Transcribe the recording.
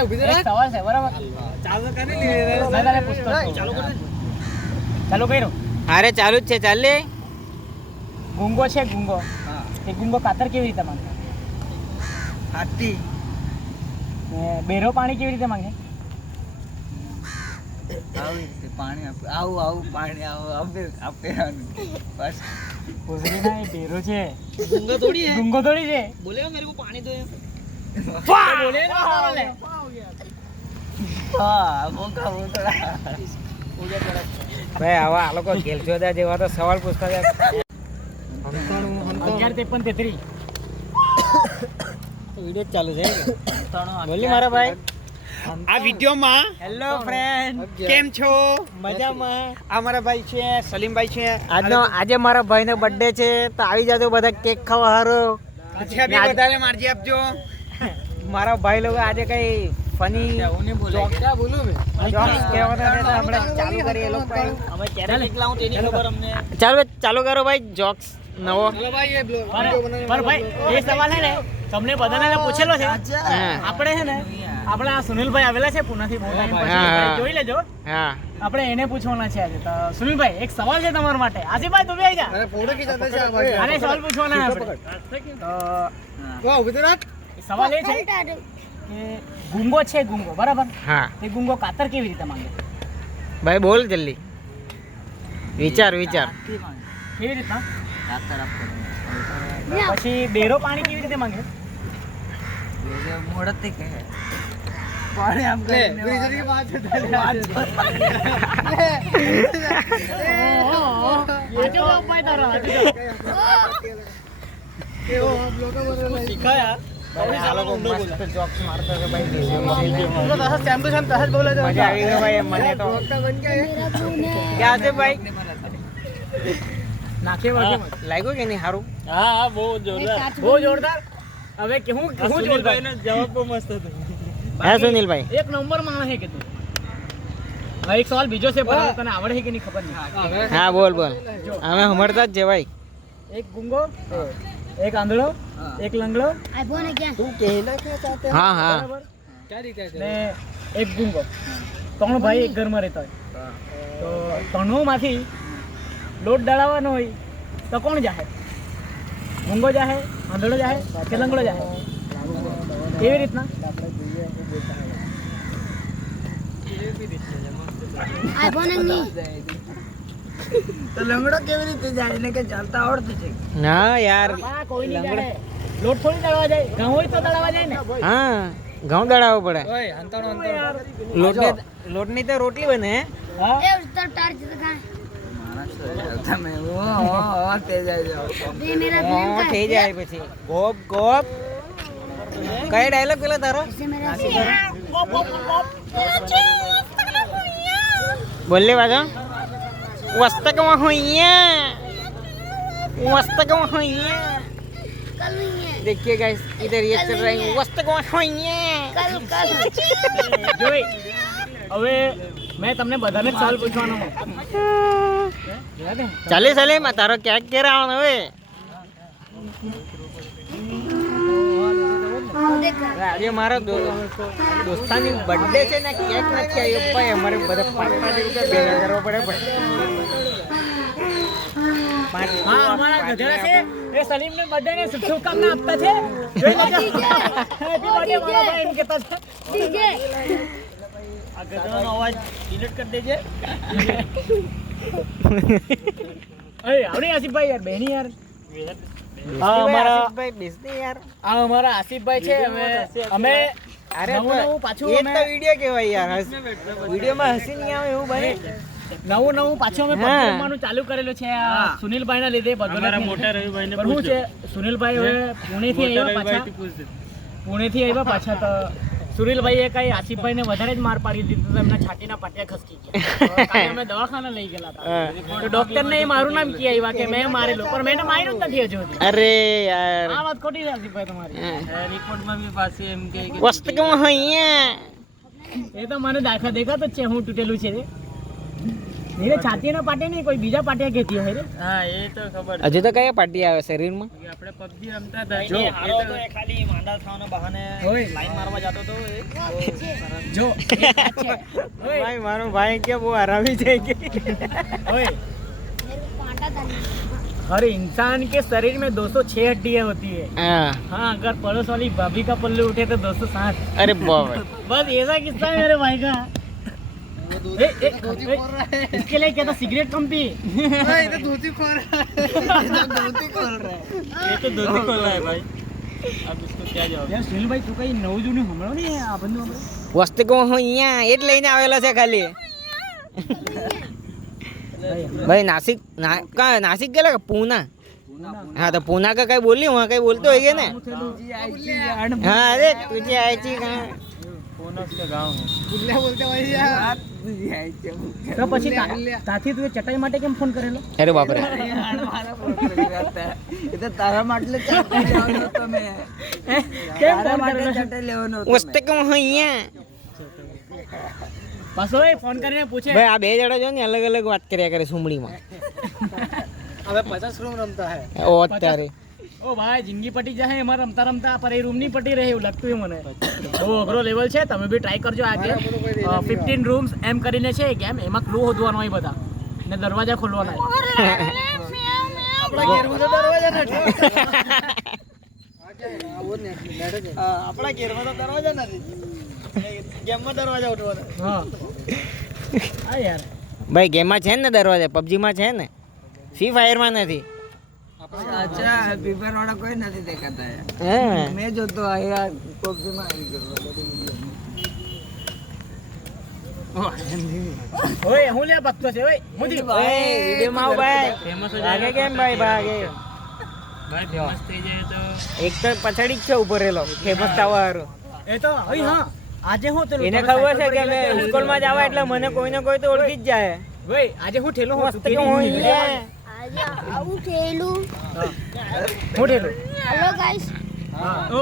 સવાલ છે બરાબર ચાલુ કર્યો અરે ચાલુ જ છે ચાલ લે ગુંગો છે ગુંગો એ ગુંગો કાતર કેવી રીતે માંગે હાથી બેરો પાણી કેવી રીતે માંગે આવી રીતે પાણી આવું પાણી આપે બસ ઉજરી ના એ બેરો છે ગુંગો થોડી है ગુંગો થોડી છે बोलेगा मेरे को पानी दो બોલે ના બોલે હા મોકા મોકા ભાઈ આવા આ લોકો ગેલચોદા જેવા તો સવાલ પૂછતા જાય 11-53 વિડિયો ચાલુ છે બોલી મારા ભાઈ આ વિડિયોમાં હેલો ફ્રેન્ડ કેમ છો મજામાં આ મારા ભાઈ છે સલીમભાઈ છે આજે મારા ભાઈનો બર્થડે છે તો આવી જાજો બધા કેક ખાવા હારો અચ્છા બી વધારે મારજી આપજો મારા ભાઈ લોકો આજે કઈ ફની જોક બોલું મે જોક્સ કહેવાના છે તો આપણે ચાલુ કરીએ એ લોકો અમે ચેનલ એકલાઉં તેની ખબર અમને ચાલુ કરો ભાઈ જોક્સ નવો હેલો ભાઈ એ પર ભાઈ એ સવાલ હે ને તમને બધાને પૂછેલો છે આપણે છે ને આપણે આ સુનિલભાઈ આવેલા છે પુનાથી બહુ ટાઈમ પછી જોઈ લેજો હા આપણે એને પૂછવાના છે આજે તો સુનિલભાઈ એક સવાલ છે તમારા માટે આસિફભાઈ તું આવી જા અરે ફોટો ખીચાતા છે અરે સવાલ પૂછવાના આપણે તો વાહ ગુજરાત સવાલ એ છે કે ગુંગો છે ગુંગો બરાબર હા એ ગુંગો કાતર કેવી રીતે માંગે ભાઈ બોલ જલ્દી વિચાર કેવી રીતના પછી બેરો પાણી કેવી રીતે માંગે મોડતી કહે પાણી આમ કરે ફ્રીઝર की बात है ये जो लोग भाई तारा ये वो आप लोग का सीखा यार આ લોકો મસ્ત જોક્સ મારતા છે ભાઈ तो तसा सेम टू सेम तसा बोला जा મજા આવી ગઈ ભાઈ મને તો ક્યાં છે ભાઈ નાખે વાગે લાગ્યો કે નહીં હારું હા બહુ જોરદાર હવે કે હું જોરદાર જવાબ બહુ મસ્ત હતો હા સુનિલભાઈ એક નંબર માણસ છે કે તું હવે એક સવાલ બીજો છે પણ તને આવડે છે કે નહીં ખબર નહીં હા બોલ અમે સમજતા જ છે ભાઈ એક ગુંગો એક આંધળો એક લંગડો તું કહેલા ક્યાં ચાહતે હા હા क्या રીતે છે ને એક ગુંગો ત્રણ ભાઈ એક ઘરમાં રહેતા હોય તો ત્રણમાંથી લોટ દળાવવાનો હોય તો કોણ જાહે ગુંગો જાહે આંધળો જાહે કે લંગડો જાહે કેવી રીતના તો લંગડો કેવી રીતે જાય એને કે ચાલતા આવડતું છે ના યાર કોઈ નહીં જાહે લોટ થોડી દળવા જાય ઘઉં હોય તો દળવા જાય ને હા ઘઉં દળાવવો પડે લોટ ની તો રોટલી બને હા થઈ જાય પછી ગોપ ગોપ કઈ ડાયલોગ પેલો તારો બોલે બાજો વસ્તકમાં હોઈએ देखिए गाइस इधर ये चल रहा है वस्तकમાં હોઈએ જોઈ હવે મેં તમને બધાને સવાલ પૂછવાનો ચાલે તારો ક્યાંક કે આવવાનો હવે આજે મારા દોસ્તાની બર્થડે છે ને કેક નથી આવ્યો ભાઈ અમારે બધા 5,000 રૂપિયા ભેગા કરવા પડે હા અમારા ગધેડા છે એ સલીમને બર્થડે ને શુભકામના આપતા છે જોઈ લેજો હેપી બર્થડે મારા ભાઈ એમ કહેતા છે ઠીક છે આ ગધેડાનો અવાજ ડિલીટ કરી દેજે એ આવડી આસિફભાઈ યાર બેની યાર અમારા આસિફભાઈ છે અમે અરે નવું પાછું એ તો વિડિયો કહેવાય યાર વિડિયોમાં હસી નહીં આવે એવું બને નવું પાછું અમે પબજી રમવાનું ચાલુ કરેલું છે આ સુનિલભાઈ ના લીધે અમારા મોટા રવિભાઈ ને શું છે સુનિલભાઈ હવે પુણેથી આવ્યા પાછા તો સુનિલભાઈએ કઈ આસિફભાઈ ને વધારે જ માર પાડી દીધી તો એમના છાતીના પાટિયા ખસકી ગયા અમે દવાખાના લઈ ગયેલા હતા તો ડોક્ટર ને મારું નામ કી આવ્યા કે મેં મારેલું પણ મેં માર્યું જ નથી હજુ અરે યાર આ વાત ખોટી છે આસિફભાઈ તમારી રિપોર્ટમાં બી પાસે એમ કે વસ્તકમાં હોઈએ એ તો મને દેખાતો જ છે હું તૂટેલું છે मेरे छाती ना पाटे नहीं कोई बीजा पाटिया कहती है रे હા એ તો ખબર હજુ તો કયા પાર્ટી આવે શરીરમાં આપણે પબજી રમતા હતા જો ખાલી માંડા થવાના બહાને લાઈન મારવા જતો તો જો ભાઈ મારો ભાઈ કે બહુ હરામી છે કે ओए हर इंसान के शरीर में 206 हड्डियां होती है હા हाँ अगर पड़ोस वाली भाभी का पल्लू उठे तो 207 અરે બાપ बस ऐसा किस्सा है मेरे भाई का इसके लिए क्या था सिगरेट कम पी ये तो धोती खोल रहा है भाई अब इसको क्या जवाब यार सुनील भाई तू कहीं नव जूनी हमरो नहीं है आ बंदो हमरो વસ્તુ કહું હું અહીંયા એ જ લઈને આવેલો છે ખાલી भाई नासिक कहाँ नासिक गेला का पूना हाँ तो पूना का कहीं बोली वहाँ कहीं बोलते होगे ना हाँ अरे तुझे आयची कहाँ पूना उसका गाँव है तो પછી તાથી તું ચટાઈ માટે કેમ ફોન કરેલો अरे बाप रे એ તો તારા માટે ચટાઈ લેવાનો હતો મેં કેમ તારા ફોન માટે કરેલો ચટાઈ લેવાનો હતો વસ્તુ કહું હું અહીંયા પાછો એ ફોન કરીને પૂછે ભાઈ આ બે જણા જો ને અલગ અલગ વાત કર્યા કરે સુમડીમાં હવે 50 રૂમ રમતા હે ઓ અત્યારે ઓ ભાઈ જિંદગી પટી જાય એમાં રમતા રમતા પર એ રૂમ ની પટી રહે એવું લાગતું મને બહુ અઘરો લેવલ છે તમે બી ટ્રાય કરજો આ ગેમ 15 રૂમ્સ એમ કરીને છે ગેમ એમાં ક્લુ શોધવાનો હોય બધા ને દરવાજા ખોલવાના આપણા ઘેરમાં તો દરવાજા નથી આપણા ઘેરમાં તો દરવાજા નથી ગેમમાં દરવાજા ઉઠવાના હા આ યાર ભાઈ ગેમમાં છે ને દરવાજા પબજીમાં છે ને ફ્રી ફાયરમાં નથી અચ્છા પેપર વાળા કોઈ નથી દેખાતા હા મેં જોતો આ પબજી માં આવી ગયો ઓય હું લે ભક્તો છે ઓય મુદી ભાઈ વિડિયોમાં આવ ભાઈ ફેમસ ભાગે કેમ ભાઈ ભાગે ભાઈ ફેમસ થઈ જાય તો એક તો પછાડી જ છે ઉભો રહેલો ફેમસ થવા હારું એ તો ઓય હા આજે હું તેલું એને ખબર છે કે મેં સ્કૂલમાં જવા એટલે મને કોઈ ને કોઈ તો ઓળખી જ જાય ઓય આજે હું ઠેલો હું મસ્ત કે હું અહીંયા આજે આવું થયેલું હું ઠેલો હેલો ગાઈસ હા ઓ